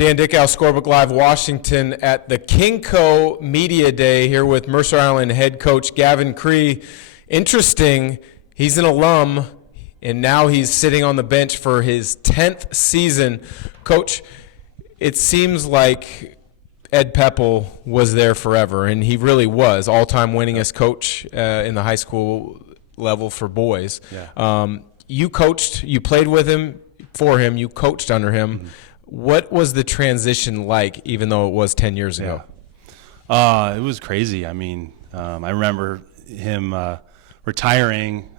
Dan Dickau, Scorebook Live, Washington, at the KingCo Media Day here with Mercer Island head coach Gavin Cree. Interesting, he's an alum, and now he's sitting on the bench for his 10th season. Coach, it seems like Ed Peppel was there forever, and he really was, all-time winningest coach in the high school level for boys. Yeah. You coached, you played with him, for him, you coached under him. Mm-hmm. What was the transition like, even though it was 10 years ago? It was crazy. I mean, I remember him retiring.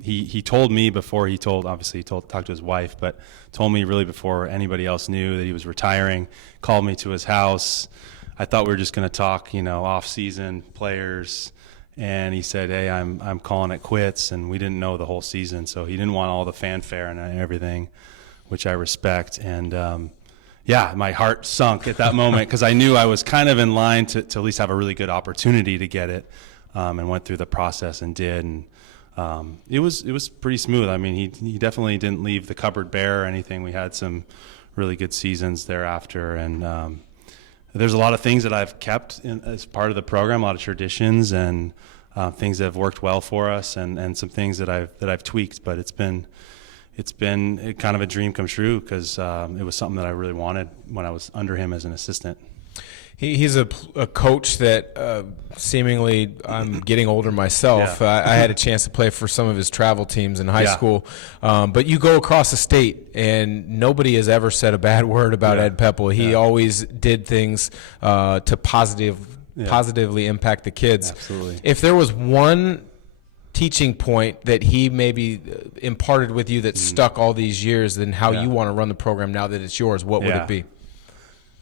He told me before he talked to his wife, but told me really before anybody else knew that he was retiring, called me to his house. I thought we were just going to talk, off-season players. And he said, hey, I'm calling it quits. And we didn't know the whole season, so he didn't want all the fanfare and everything, which I respect. And my heart sunk at that moment because I knew I was kind of in line to at least have a really good opportunity to get it, and went through the process and did. And it was pretty smooth. I mean, he definitely didn't leave the cupboard bare or anything. We had some really good seasons thereafter, and there's a lot of things that I've kept as part of the program, a lot of traditions and things that have worked well for us, and some things that I've tweaked. But it's been kind of a dream come true because it was something that I really wanted when I was under him as an assistant. He's a coach that seemingly, I'm getting older myself. Yeah. I had a chance to play for some of his travel teams in high school. But you go across the state, and nobody has ever said a bad word about Ed Peppel. He always did things to positively impact the kids. Absolutely. If there was one teaching point that he maybe imparted with you that stuck all these years, then how you want to run the program now that it's yours, what would it be?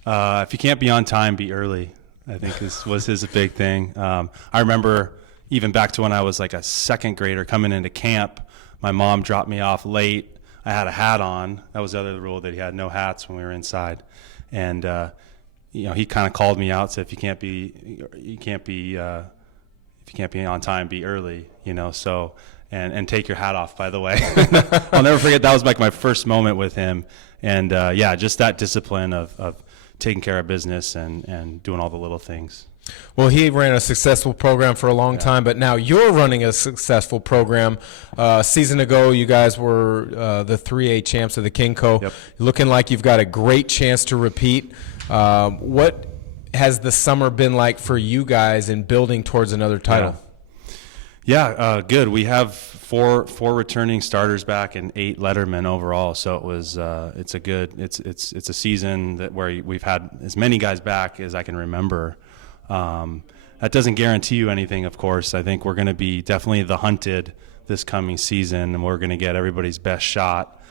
If you can't be on time, be early, I think was his big thing. I remember even back to when I was like a second grader coming into camp, my mom dropped me off late. I had a hat on. That was the other rule, that he had no hats when we were inside. And he kind of called me out, said if you can't be on time, be early, so and take your hat off, by the way. I'll never forget, that was like my first moment with him. And just that discipline of taking care of business and doing all the little things. Well, he ran a successful program for a long time, but now you're running a successful program. A season ago, you guys were the 3A champs of the KingCo. Yep. Looking like you've got a great chance to repeat. What has the summer been like for you guys in building towards another title? Yeah, good. We have four returning starters back and 8 lettermen overall. So it was it's a season where we've had as many guys back as I can remember. That doesn't guarantee you anything, of course. I think we're going to be definitely the hunted this coming season, and we're going to get everybody's best shot,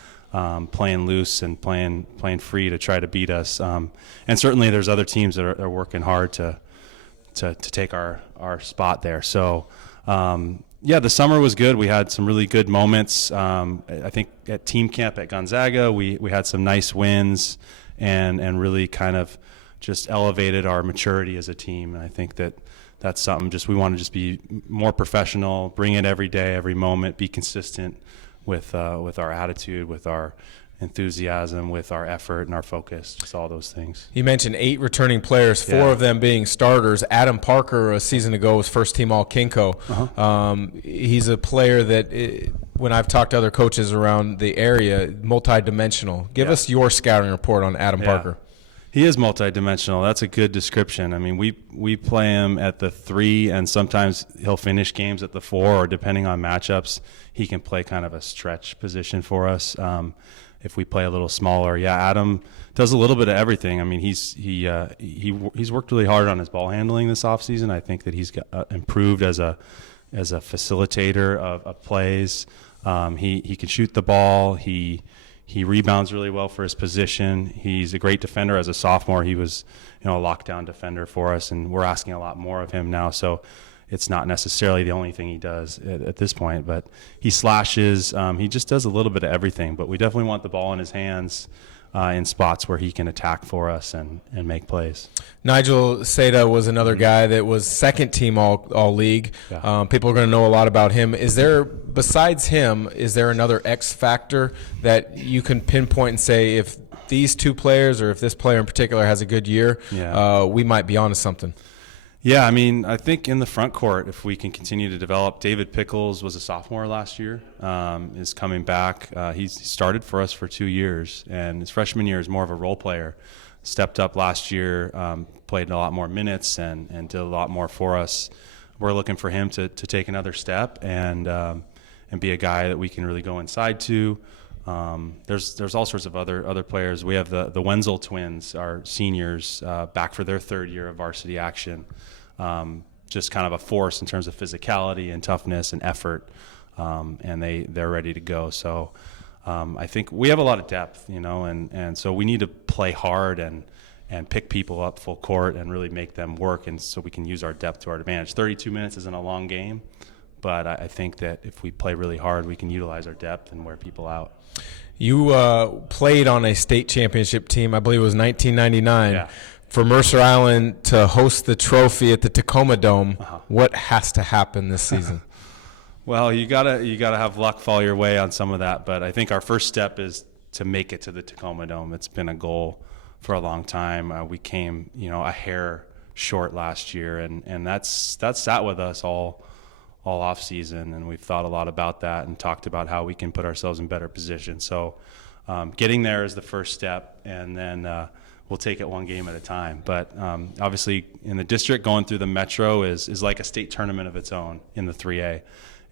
playing loose and playing free to try to beat us. And certainly there's other teams that are working hard to take our spot there. So. The summer was good. We had some really good moments. I think at team camp at Gonzaga, we had some nice wins and really kind of just elevated our maturity as a team. And I think that's something we want to just be more professional, bring it every day, every moment, be consistent with our attitude, with our enthusiasm, with our effort and our focus, just all those things. You mentioned 8 returning players, 4 of them being starters. Adam Parker a season ago was first team all KingCo. He's a player that when I've talked to other coaches around the area, multi-dimensional. Give us your scouting report on Adam Parker. He is multi-dimensional. That's a good description. I mean, we play him at the 3, and sometimes he'll finish games at the 4, or depending on matchups, he can play kind of a stretch position for us. If we play a little smaller, Adam does a little bit of everything. I mean, he's worked really hard on his ball handling this offseason. I think that he's got, improved as a facilitator of plays. He can shoot the ball. He rebounds really well for his position. He's a great defender. As a sophomore, he was a lockdown defender for us, and we're asking a lot more of him now. So it's not necessarily the only thing he does at this point, but he slashes. He just does a little bit of everything, but we definitely want the ball in his hands in spots where he can attack for us and make plays. Nigel Seda was another guy that was second team all league. People are going to know a lot about him. Besides him, is there another X factor that you can pinpoint and say, if stop these two players, or if this player in particular has a good year, we might be onto something. Yeah, I mean, I think in the front court, if we can continue to develop, David Pickles was a sophomore last year, is coming back. He started for us for 2 years, and his freshman year is more of a role player. Stepped up last year, played a lot more minutes, and did a lot more for us. We're looking for him to take another step and be a guy that we can really go inside to. There's all sorts of other players. We have the Wenzel twins, our seniors, back for their 3rd year of varsity action. Just kind of a force in terms of physicality and toughness and effort, and they're ready to go. So I think we have a lot of depth, and so we need to play hard and pick people up full court and really make them work, and so we can use our depth to our advantage. 32 minutes isn't a long game, but I think that if we play really hard, we can utilize our depth and wear people out. You played on a state championship team, I believe it was 1999. Yeah. For Mercer Island to host the trophy at the Tacoma Dome, what has to happen this season? Well, you gotta have luck fall your way on some of that, but I think our first step is to make it to the Tacoma Dome. It's been a goal for a long time. We came, a hair short last year, and that's sat with us all off season, and we've thought a lot about that and talked about how we can put ourselves in better position. So getting there is the first step, and then we'll take it one game at a time. But obviously in the district, going through the Metro is like a state tournament of its own in the 3A.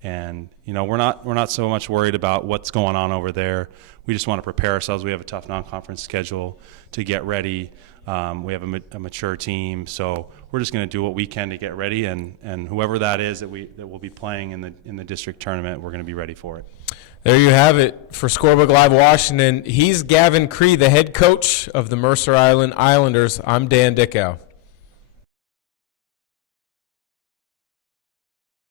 And we're not so much worried about what's going on over there. We just want to prepare ourselves. We have a tough non-conference schedule to get ready. We have a mature team, so we're just going to do what we can to get ready. And whoever that is that will be playing in the district tournament, we're going to be ready for it. There you have it for Scorebook Live Washington. He's Gavin Cree, the head coach of the Mercer Island Islanders. I'm Dan Dickau.